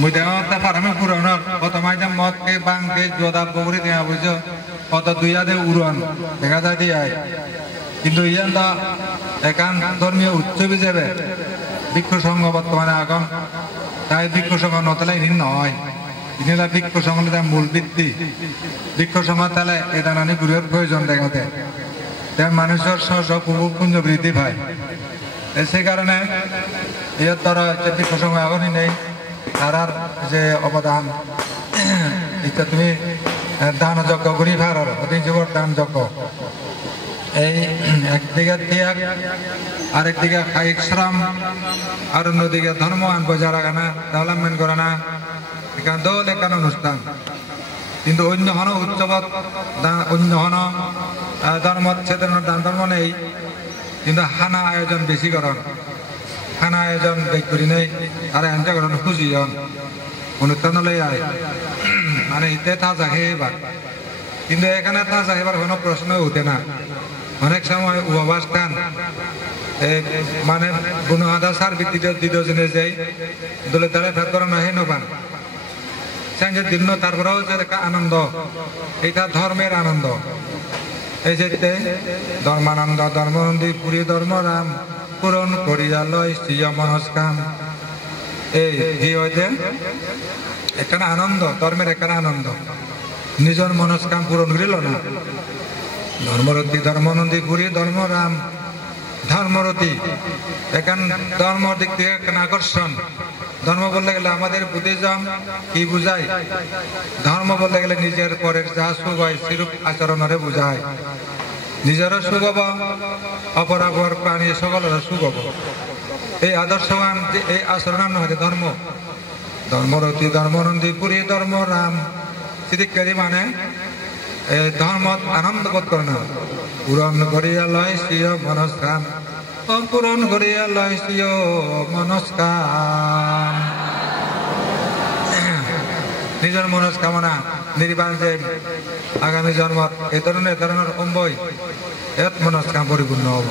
মুইতে ফারামে পুরানোর কত মাইতে মদকে বাংকে জোদা বগরি দেওয়া বুঝছো কত দুইয়াদে উড়ন দেখা যায় দিয়ে কিন্তু ইয়ান তো একান ধর্মীয় উৎসব হিসেবে ভিক্ষু সংঘ বর্তমানে এখন তাই ভিক্ষু সংঘ নতলে ইনি নয় ইনিলা ভিক্ষু সংঘ মূল ভিত্তি ভিক্ষু সংঘ তাহলে এটা নানি গুরুর প্রয়োজন দেখাতে মানুষের পুঞ্জ বৃদ্ধি পায় সে কারণে এর দ্বারা ভিক্ষু সংঘ এখনই নেই তারার যে অবদান এটা তুমি দান যজ্ঞ করি ভাড়ার অতি যুবর দান যজ্ঞ এই একদিকে ত্যাগ আরেকদিকে কায়িক শ্রম আর অন্যদিকে ধর্ম আন বজায় রাখা না ডেভেলপমেন্ট করে না এখানে দল এখানে অনুষ্ঠান কিন্তু অন্য হন উৎসবত অন্য হন ধর্মত সে ধরনের দান ধর্ম নেই কিন্তু হানা আয়োজন বেশি করেন খানা আয়োজন বেগ করি নেই আর এনজয় করেন খুশি হন অনুষ্ঠান লই আয় মানে ইতে তাজা খেয়ে এবার কিন্তু এখানে তাজা এবার কোনো প্রশ্ন উঠে না অনেক সময় উপবাসটান মানে কোনো আধা সার দ্বিতীয় জনে যাই দলে দলে ভেদ করা না হে নবান সে দিন তারপরেও যে আনন্দ এটা ধর্মের আনন্দ এই যে ধর্মানন্দ ধর্মনন্দী পুরী ধর্মরাম পূরণ করিয়া লয় শ্রীয় মনস্কাম এই হইতে এখানে আনন্দ ধর্মের এখানে আনন্দ নিজের মনস্কাম পূরণ করিল না ধর্মরতী ধর্মনন্দী পুরী ধর্মরাম ধর্মরতী এখান ধর্ম দিক থেকে আকর্ষণ ধর্ম বলতে গেলে আমাদের বুদ্ধিজম কি বুঝায় ধর্ম বলতে গেলে নিজের পরের যা সুখ হয় সেরূপ আচরণরে বুঝায় নিজেরও সুখ হব অপরাপর প্রাণী সকলের সুখ হব এই আদর্শবান এই আচরণ হচ্ছে ধর্ম ধর্মরতী ধর্মনন্দী পুরী ধর্ম রাম সিদ্দিককারী মানে ধর্ম আনন্দ বোধ করে না পূরণ করিয়া লয় শ্রীয় মনস্কাম পূরণ করিয়া লয় শ্রীয় মনস্কাম নিজের মনস্কামনা নির্বাণ যে আগামী জন্ম এ ধরনের অম্বই এত মনস্কাম পরিপূর্ণ হব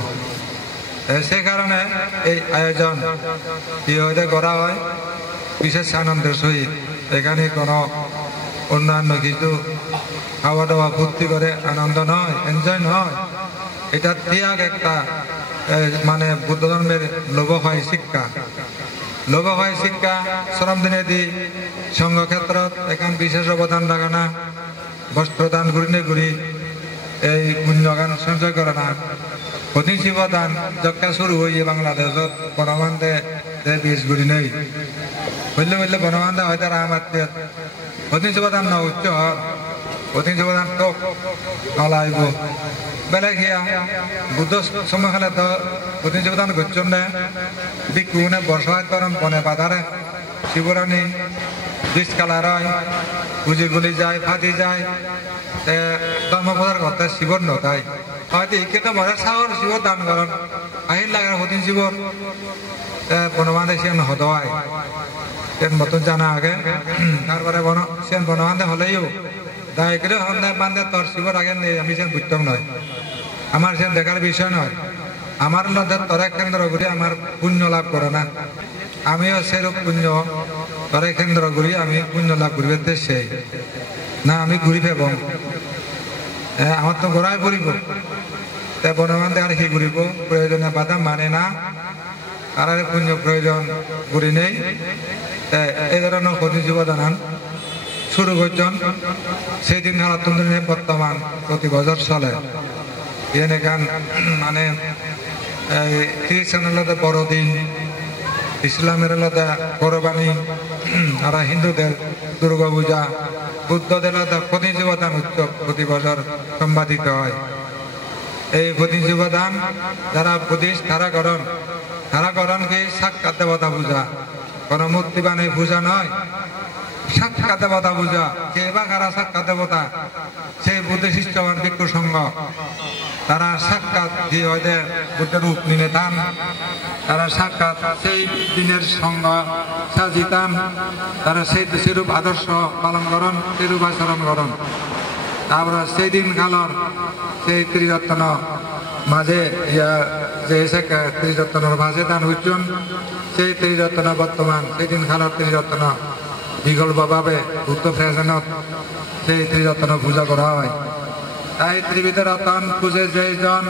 সে কারণে এই আয়োজন কি হইতে করা হয় বিশেষ আনন্দের সহিত এখানে কোনো অন্যান্য কিছু খাওয়া দাওয়া ফুর্তি করে আনন্দ নয় এনজয় নয় এটা ত্যাগ একটা মানে বুদ্ধ ধর্মের লোভভাই শিক্ষা লোভভাই শিক্ষা শ্রম দিনে দি সংঘ ক্ষেত্ৰত এখান বিশেষ অবদান রাখা না বস্ত্রদান ঘুরি এই পুণ্যগান সঞ্চয় করে না প্রতি শিবদান যজ্ঞা শুরু হয়ে বাংলাদেশত বনবান্ধে বীজ ঘুরি নেই বললে বনবান্ধে হয়তো রাম আত্মীয় প্রতি শিবদান ন উচ্চ হর প্রতি শিবদান তো নলাইব বেলেগ হিয়া বুদ্ধ সময় হলে তো প্রতি শিবদান করছেন না বিকুনে বর্ষায় তরণ বনে বাধারে শিবরানী বিষ কালার হয় পুঁজি গুলি যায় ফাঁদি যায় ধর্মপদার কথা শিবর নতাই হয়তো ইকেটা মরে সাহর শিব দান করেন আহিল লাগার প্রতি শিবর বনবান্ধে সে হত হয় তেন মতন জানা আগে তারপরে সেন বনবান্ধে হলেও দায় করে বান্ধে তোর শিবর আগে নেই আমি সেন বুঝতাম নয় আমার সেন দেখার বিষয় নয় আমার মধ্যে তরে কেন্দ্র করে আমার পুণ্য লাভ করে না আমিও সেরূপ পুণ্য তরে কেন্দ্র করি আমি পুণ্য লাভ করিবে সেই না আমি ঘুরি ফেব আমার তো ঘোরায় পড়িব বনবান্ধে আর কি ঘুরিব প্রয়োজনীয় বাধা মানে না আর পুণ্য প্রয়োজন ঘুরি নেই এই ধরনের প্রতি জীবদান শুরু করছেন সেই দিন বর্তমান প্রতি বছর চলে এনে গান মানে খ্রিস্টানের বড়দিন ইসলামের আলাদা কোরবানি আর হিন্দুদের দুর্গা পূজা বুদ্ধদের আলাদা প্রতি জীবদান উৎসব প্রতি বছর সম্পাদিত হয় এই প্রতি জীবদান যারা বুদ্ধিস্ট তারা করেন কি সাক্ষাৎ দেবতা পূজা কোন মূর্তিবান এই পূজা নয় সাক্ষাৎ দেবতা পূজা যে বা কারা সাক্ষাৎ দেবতা সেই বুদ্ধিষ্ট ভিক্ষু সংঘ তারা সাক্ষাৎ দিয়ে হয়তো বুদ্ধের রূপ নিয়ে দান তারা সাক্ষাৎ সেই দিনের সংঘ সাজিতান তারা সেরূপ আদর্শ পালন করেন সেরূপ আচরণ করেন তারপরে সেই দিন কালর সেই ত্রিরত্ন মাঝে যে ত্রিরত্নের মাঝে দান হইছেন সেই ত্রিরত্ন বর্তমান সেই দিন কালর ত্রিরত্ন বিকল্পভাবে উক্ত ফ্যাশনত সেই ত্রিরত্ন পূজা করা হয়। তাই ত্রিবিধের রতন খুঁজে যেজন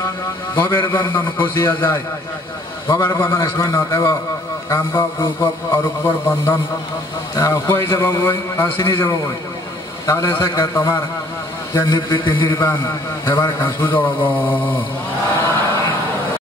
ভবের বন্ধন খুঁজিয়া যায়, ভবের বন্ধন সময় নতেব কাম্ব রূপক অরূপর বন্ধন হয়ে যাব বই আর চিনি যাব বই, তাহলে সে তোমার যে নিবৃত্তি নির্বাণ এবার সুযোগ হব।